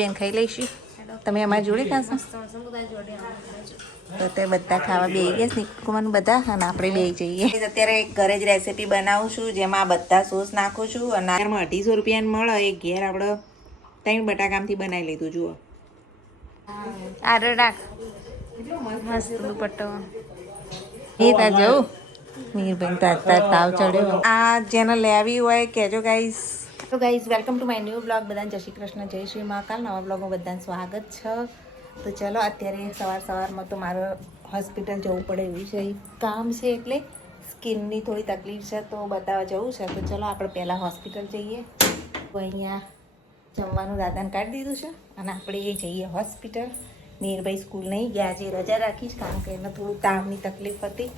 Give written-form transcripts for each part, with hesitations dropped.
બેન ખાઈ લઈશું. તમે અમારી જોડે ખાશો? તો તે બધા ખાવા બેસી ગયા નિકુમાન બધા, અને આપણે બેસી જઈએ. અત્યારે ઘરે જ રેસીપી બનાવું છું, જેમાં બધા સોસ નાખું છું. અને 250 રૂપિયાને મળે એ ઘેર આપણે 3 બટાકામાંથી બનાવી લીધું. જુઓ આરે રાખ મસ્ત દુપટ્ટો એ તા જવું મીરબેન તો અત્યારે તાવ ચડ્યો. આ જેને લેવી હોય કહેજો ગાઈસ. તો guys welcome to my new blog. બધાને જય શ્રી કૃષ્ણ, જય શ્રી મહાકાલ. નવા બ્લોગમાં બધાને સ્વાગત છે. તો ચલો અત્યારે સવારમાં તો મારે હોસ્પિટલ જવું પડે એવું છે, કામ છે, એટલે સ્કિનની થોડી તકલીફ છે તો બતાવવા જવું છે. તો ચલો આપણે પહેલાં હોસ્પિટલ જઈએ. તો અહીંયા જમવાનું દાદાને કાઢી દીધું છે અને આપણે એ જઈએ હોસ્પિટલ. મીરભાઈ સ્કૂલ નહીં ગયા, આજે રજા રાખીશ કારણ કે એને થોડું તાવની તકલીફ હતી.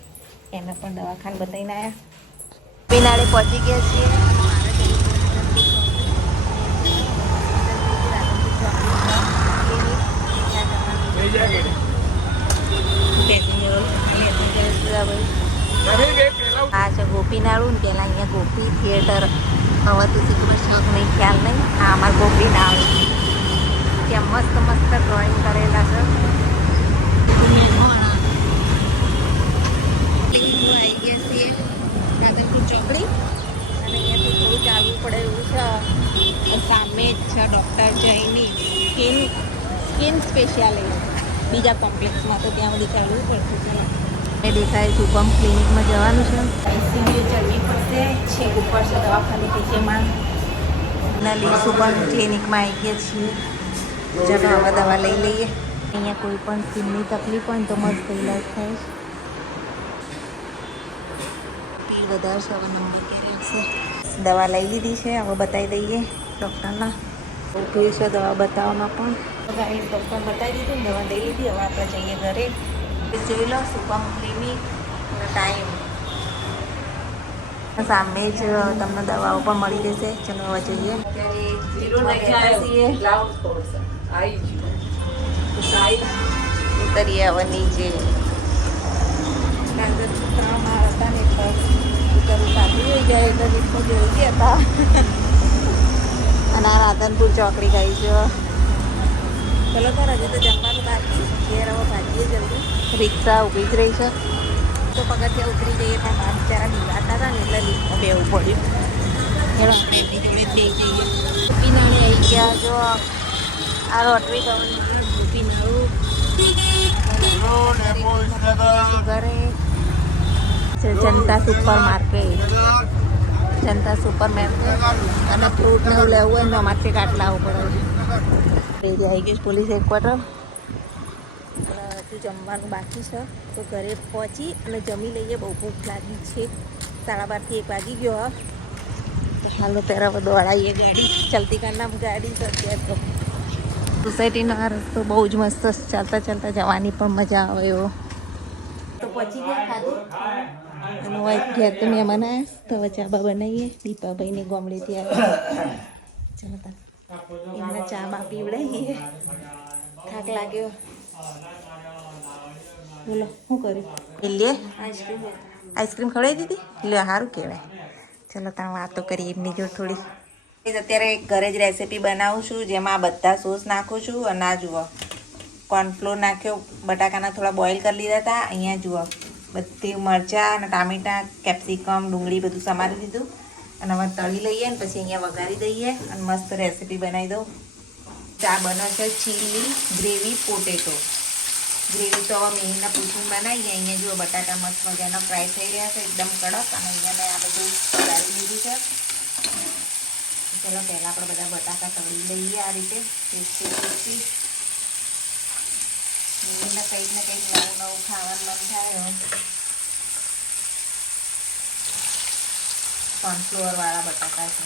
એને પણ દવાખાને બતાવીને આવ્યા. બિનાળે પહોંચી ગયા છીએ. આ છે ગોપીનાળું ને પેલા અહીંયા ગોપી થિયેટર. હવે તો શીખવું શોખ નહીં, ખ્યાલ નહીં. આ અમારા ગોપીનાળું ત્યાં મસ્ત મસ્ત ડ્રોઈંગ કરેલા છે. આવી ગયા છીએ રાધનપુર ચોકડી, અને અહીંયાથી થોડું ચાલવું પડે એવું છે. સામે જ છે ડૉક્ટર જયની સ્કિન સ્પેશિયાલિસ્ટ બીજા કોમ્પ્લેક્સમાં, તો ત્યાં બધું ચાલવું પડતું છે. દેખાય શુભમ ક્લિનિકમાં જવાનું છે. આઈસીયુ ચડવી પડશે, છેક ઉપર છે દવાખાને કે જેમાં નલી શુભમ ક્લિનિકમાં આવી ગયા છીએ. ચાલો હવે દવા લઈ લઈએ. અહીંયા કોઈ પણ સ્કિનની તકલીફ હોય ને તો મસ્ત ઇલાજ થાય છે. પીળ વધારે છે, હવે નંબર ક્યારે આવશે. દવા લઈ લીધી છે, હવે બતાવી દઈએ ડૉક્ટરના. ઉભી છે દવા બતાવવામાં પણ. ગાડી ડૉક્ટર બતાવી દીધું, દવા લઈ લીધી. હવે આપણે જઈએ ઘરે. જોઈ લો શુભમ ક્લિનિક ટાઈમ સામે જ તમને દવાઓ પણ મળી રહેશે. ચલો હવે જઈએ. ઉતરીએ હવે નીચે. છોકરાઓમાં હતા ને એટલે ઉતરવું સાચું થઈ જાય એટલે રીતનું જોઈ હતા. અને આ રાધનપુર ચોકડી ગઈ છે. ચલો તો હજુ તો જમવાનું બાકી. ઘેર હવે ભાગીએ જલ્દી. રિક્ષા ઊભી જ રહી છે તો પગથિયા ઉતરી જઈએ, પણ બહાર બિચારા બીવાતા હતા ને એટલે લીફ્ટમાં બેવું પડ્યું. ચલો આપણે એમની જોડે જ લઈ જઈએ. ગોપીનાળે આવી ગયા. જો આ રોટરી ગવર્મેન્ટ ગોપીનાળું ઘરે છે. જનતા સુપર માર્કેટ, જનતા સુપર માર્કેટ. અને ફ્રૂટ ને એવું લેવું હોય ને અમારથી કાટલા આવવું પડે. આવી ગયું પોલીસ હેડક્વાર્ટર. હજુ જમવાનું બાકી છે તો ઘરે પહોંચી અને જમી લઈએ. બહુ ભૂખ લાગી છે. 12:30 1 વાગી ગયો. તો હાલો પહેરાં દોડાવીએ ગાડી. ચલતી કારના ગાડી છે અત્યારે તો. સોસાયટીનો આ રસ્તો બહુ જ મસ્ત, ચાલતા ચાલતા જવાની પણ મજા આવે એવો. તો પહોંચી ગયા ખાધું. અને હોય ઘેર તો મહેમાન આવ્યા તો હવે ચા બા બનાવીએ. દીપાભાઈની ગોમડેથી આવ્યા. ચાલો તા એમને ચા બા પીવડાવીએ. થાક લાગ્યો. બોલો શું કર્યું? લે આઈસ્ક્રીમ ખવડાવી દીધી. લે સારું કહેવાય. ચલો તમે વાતો કરીએ એમની જોડે થોડી. અત્યારે ઘરે જ રેસીપી બનાવું છું, જેમાં બધા સોસ નાખું છું. અને આ જુઓ કોર્નફ્લોર નાખ્યો. બટાકાના થોડા બોઇલ કરી લીધા હતા. અહીંયા જુઓ બધી મરચાં અને ટામેટાં, કેપ્સિકમ, ડુંગળી બધું સમારી દીધું. અને હવે તળી લઈએ ને પછી અહીંયા વઘારી દઈએ અને મસ્ત રેસીપી બનાવી દઉં. ચા બને છે ચીલી ગ્રેવી પોટેટો. ગ્રેવી તો હવે મેહીના પૂછીને બનાવીએ. અહીંયા જુઓ બટાટા મસ્ત મજાના ફ્રાય થઈ રહ્યા છે, એકદમ કડક. અને અહીંયા મેં આ બધું તળાવી લીધું છે. ચલો પહેલાં આપણે બધા બટાકા તળી લઈએ આ રીતે. Tasty tasty. મેહીને કંઈક ને કંઈક નવું નવું ખાવાનું મન થાય. કોર્નફ્લોરવાળા બટાકા છે.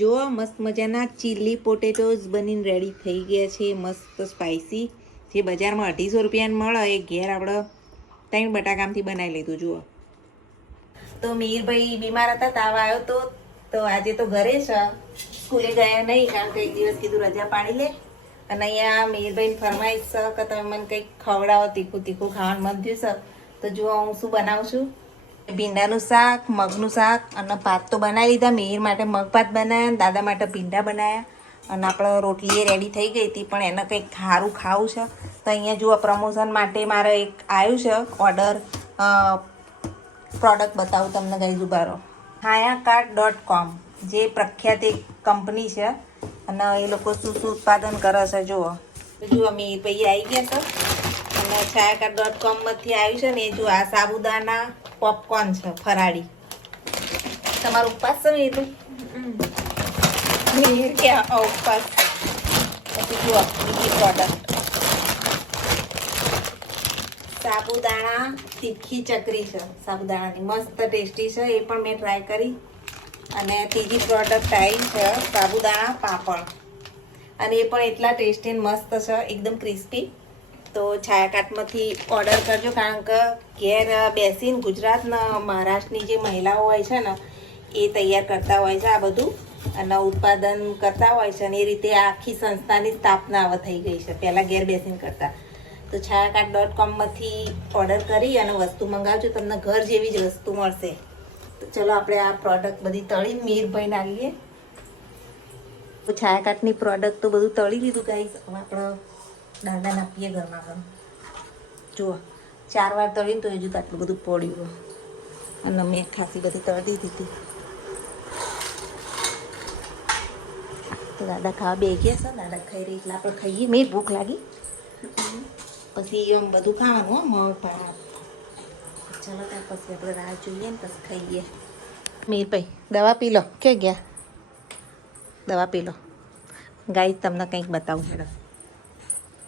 જુઓ મસ્ત મજાના ચીલી પોટેટોઝ બનીને રેડી થઈ ગયા છે. મસ્ત સ્પાઇસી. જે બજારમાં 250 રૂપિયાને મળે એ ઘેર આપણે 3 બટાકામાંથી બનાવી લીધું. જુઓ તો મીરભાઈ બીમાર હતા, તાવ આવ્યો તો આજે તો ઘરે છે. સ્કૂલે ગયા નહીં કારણ કે એક દિવસ કીધું રજા પાડી લે. અને અહીંયા મીરભાઈને ફરમાઈશ છે કે તમે મને કંઈક ખવડાવો, તીખું તીખું ખાવાનું મન થયું છે. તો જુઓ હું શું બનાવું છું. ભીંડાનું શાક, મગનું શાક અને ભાત તો બનાવી લીધા. મિહિર માટે મગ ભાત બનાવ્યા, દાદા માટે ભીંડા બનાવ્યા. અને આપણે રોટલી એ રેડી થઈ ગઈ હતી, પણ એને કંઈક સારું ખાવું છે. તો અહીંયા જુઓ પ્રમોશન માટે મારે એક આવ્યું છે ઓર્ડર. પ્રોડક્ટ બતાવું તમને ગાઈઝ, ઉભારો. Hayakaart.com જે પ્રખ્યાત એક કંપની છે અને એ લોકો શું શું ઉત્પાદન કરે છે જુઓ. અમે ભાઈ આવી ગયા છે અને Hayakaart.com-માંથી આવ્યું છે ને એ જો આ સાબુદાના પોપકોર્ન છે ફરાળી. તમારો ઉપવાસ છે ને? એ તો ક્યાં ઉપવાસ. પછી જુઓ બીજી પ્રોડક્ટ સાબુદાણા તીખી ચકરી છે. સાબુદાણાની મસ્ત ટેસ્ટી છે, એ પણ મેં ટ્રાય કરી. અને ત્રીજી પ્રોડક્ટ આવી છે સાબુદાણા પાપડ, અને એ પણ એટલા ટેસ્ટી મસ્ત છે, એકદમ ક્રિસ્પી. તો Hayakaart-માંથી ઓર્ડર કરજો, કારણ કે ઘેર બેસીને ગુજરાતના મહારાષ્ટ્રની જે મહિલાઓ હોય છે ને એ તૈયાર કરતા હોય છે આ બધું અને ઉત્પાદન કરતા હોય છે, અને એ રીતે આખી સંસ્થાની સ્થાપના હવે થઈ ગઈ છે, પહેલાં ઘેર બેસીને કરતા. તો Hayakaart.com-માંથી ઓર્ડર કરી અને વસ્તુ મંગાવજો, તમને ઘર જેવી જ વસ્તુ મળશે. તો ચલો આપણે આ પ્રોડક્ટ બધી તળી મીરભાઈને આવીએ. તો Hayakaart-ની પ્રોડક્ટ તો બધું તળી લીધું ગાઈસ. હવે આપણે દાદા નાખીએ ઘરમાં ઘર. જુઓ 4 વાર તળીને તો હજુ તો આટલું બધું પડ્યું, અને મેં ખાસી બધી તળી દીધી હતી. તો દાદા ખાવા બે ગયા છે, દાદા ખાઈ રહી એટલે આપણે ખાઈએ. મેં ભૂખ લાગી પછી એમ બધું ખાવાનું મગ ભાત. ચાલો ત્યાં પછી આપણે રાહ જોઈએ ને પછી ખાઈએ. મીરભાઈ દવા પી લો. કે ગયા દવા પી લો. ગાઈસ તમને કંઈક બતાવું હેડો.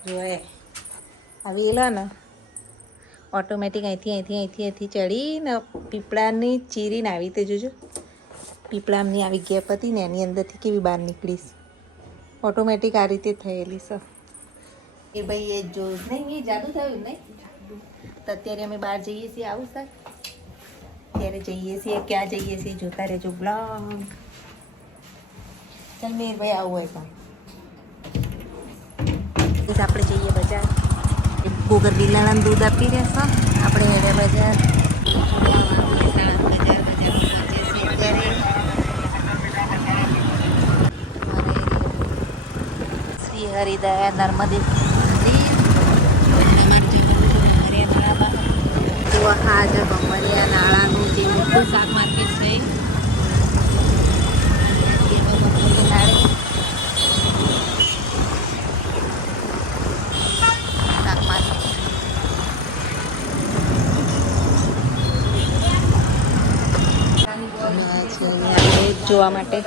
જો આવી લો ને ઓટોમેટિક અહીંથી ચડીને પીપળાની ચીરીને આવી રીતે જોજો. પીપળાની આવી ગેપ હતી ને એની અંદરથી કેવી બહાર નીકળીશ. ઓટોમેટિક આ રીતે થયેલી છે. એ ભાઈ એ જો નહીં, એ જાદુ થયું નહીં. તો અત્યારે અમે બહાર જઈએ છીએ, આવું સર ત્યારે જઈએ છીએ, ક્યાં જઈએ છીએ જોતા રહેજો બ્લોગ. ચાલ મીરભાઈ આવું હોય પણ આપણે જઈએ બજાર. ગોગર બિલાડાને દૂધ આપી રહેશો, આપણે હેડે બજાર. શ્રી હરિદયા નર્મદે હા જ ભમરિયા નાળાનું જે મોટું શાક માર્કેટ છે. શાક માર્કેટ જોવા માટે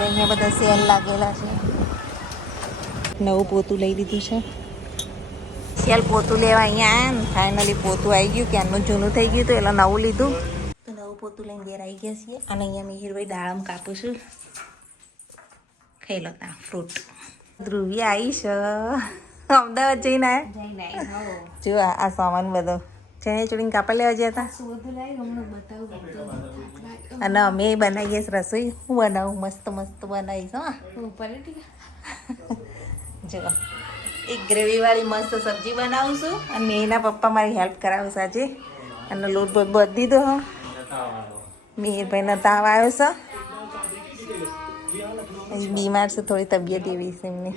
અહીંયા બધા સેલ લાગેલા છે. નવું પોતું લઈ લીધું છે. સેલ પોતું લેવા અહીંયા આવ્યા ને ફાઇનલી પોતું આવી ગયું. ક્યારનું જૂનું થઈ ગયું હતું એટલે નવું લીધું. તો નવું પોતું લઈને ઘેર આવી ગયા છીએ. અને અહીંયા મિહિરભાઈ દાડમ કાપું છું. ખાઈ લો તા ફ્રૂટ. ધ્રુવી આવી છે અમદાવાદ જઈને આવ્યા. જો આ સામાન બધો ચણે ચોળીને કાપા લેવા ગયા હતા. અને અમે બનાવીએ રસોઈ. હું બનાવું મસ્ત મસ્ત બનાવીશ. હા જો એક ગ્રેવીવાળી મસ્ત સબ્જી બનાવું છું, અને એના પપ્પા મારી હેલ્પ કરાવશે આજે. અને લોટ બોટ બધી દીધો. હા મિહિરભાઈને તાવ આવ્યો છે, બીમાર છે, થોડી તબિયત એવી છે એમની.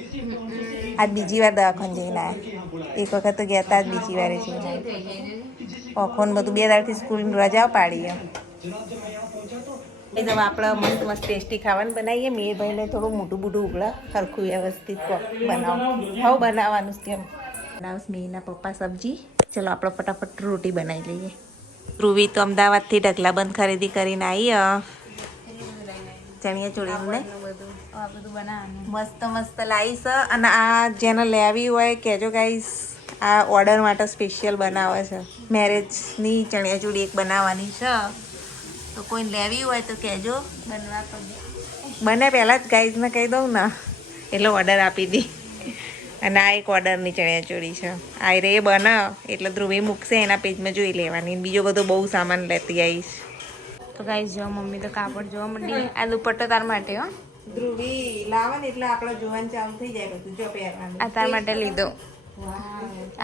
આજ બીજી વાર દવાખાને જઈને આવ્યા. એક વખત તો ગયા હતા, આજ બીજી વારે જઈને આવ્યા. ઓખોને બધું 2 દાડથી સ્કૂલની રજાઓ પાડી એમ. એકદમ આપણે મસ્ત મસ્ત ટેસ્ટી ખાવાનું બનાવીએ. મિહિરભાઈને થોડું મોટું બુઢું ઉગડા સરખું વ્યવસ્થિત બનાવું. હવે બનાવવાનું કેમ બનાવશ મિહિરના પપ્પા સબ્જી. ચલો આપણે ફટાફટ રોટી બનાવી લઈએ. ધ્રુવી તો અમદાવાદથી ઢગલાબંધ ખરીદી કરીને આવી. ચણિયા ચોળીને મસ્ત મસ્ત લાવીશ. અને આ જેને લેવી હોય કહેજો ગાઈસ, આ ઓર્ડર માટે સ્પેશિયલ બનાવે છે. મેરેજની ચણિયા ચોળી એક બનાવવાની છે, તો કોઈ લેવી હોય તો કહેજો. બને પહેલાં જ ગાઈઝને કહી દઉં ને એટલે ઓર્ડર આપી દી. અને આ એક ઓર્ડરની ચણિયા ચોળી છે. આ રે બને એટલે ધ્રુવી મૂકશે, એના પેજમાં જોઈ લેવાની. બીજો બધો બહુ સામાન લેતી આવીશ. તો ગાઈઝ જો મમ્મી તો કાપડ જોવા માંડી. આ દુપટ્ટો તાર માટે. હો ધ્રુવી લાવે ને એટલે આપણે જોવાનું ચાલુ થઈ જાય બધું. જો પહેરવાનું આ તાર માટે લીધો.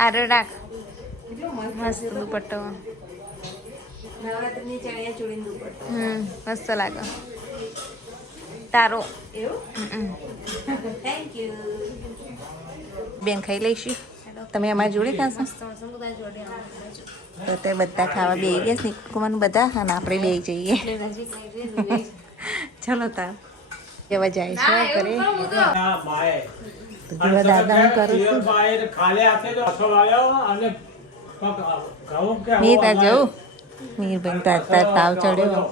આરે રાખ, મસ્ત દુપટ્ટો. નવરાત્રીની ચણિયા ચોળીની દુપટ્ટો મસ્ત લાગે તારો એવું થેન્ક યુ બેન ખાઈ લઈશું તમે અમારી જોડે ખાશો સમુદાય જોડે તો તે બધા ખાવા બેસી ગયા નિકુમાન બધા અને આપણે બેસી જઈએ નજીક નહીં ચલો તાર કેવા જાય છે કરે તો જેવા દાદા હું કરું છું મીર તાર જવું મીરભાઈ તાર તાવ ચડ્યો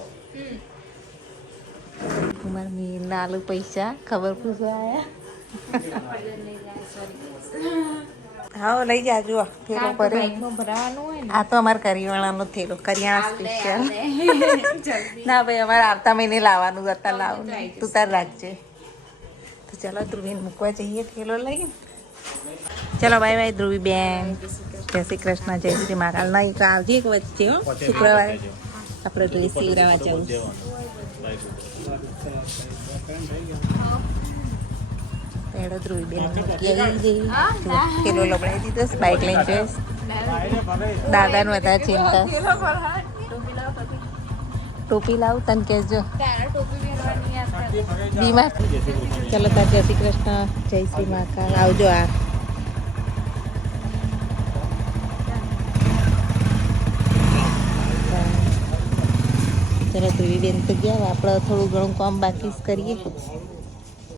મારા મીરના આલુ પૈસા ખબર પૂછવા આવ્યા હા લઈ જાજો થેલો પર ભરાવાનું હોય ને આ તો અમારે કરિયાણાનો થેલો કરિયાણા સ્પેશિયલ ના ભાઈ અમારે આવતા મહિને લાવવાનું જતા લાવવાનું તું તાર રાખજે તો ચલો ધ્રુવીને મૂકવા જઈએ થેલો લઈને ચલો બાય બાય ધ્રુવી બેન જય શ્રી કૃષ્ણ જય શ્રી મહાકાલ નહીં તો આવજે એક વચ્ચે હો શુક્રવારે આપણે ડ્રેસ સીવડાવવા જવું પેડો ધ્રુવી બેન મૂકી આવી જઈ થેલો લબડાવી દીધો બાઇક લઈને જોઈશ દાદાને વધારે ચિંતા ટોપી લાવ તને કહેજો બીમાર ચલો તાર જય શ્રી કૃષ્ણ જય શ્રી મહાકાલ આવજો આ ચલો ધ્રુવી બેન તો ગયા આપણે થોડું ઘણું કામ બાકી જ કરીએ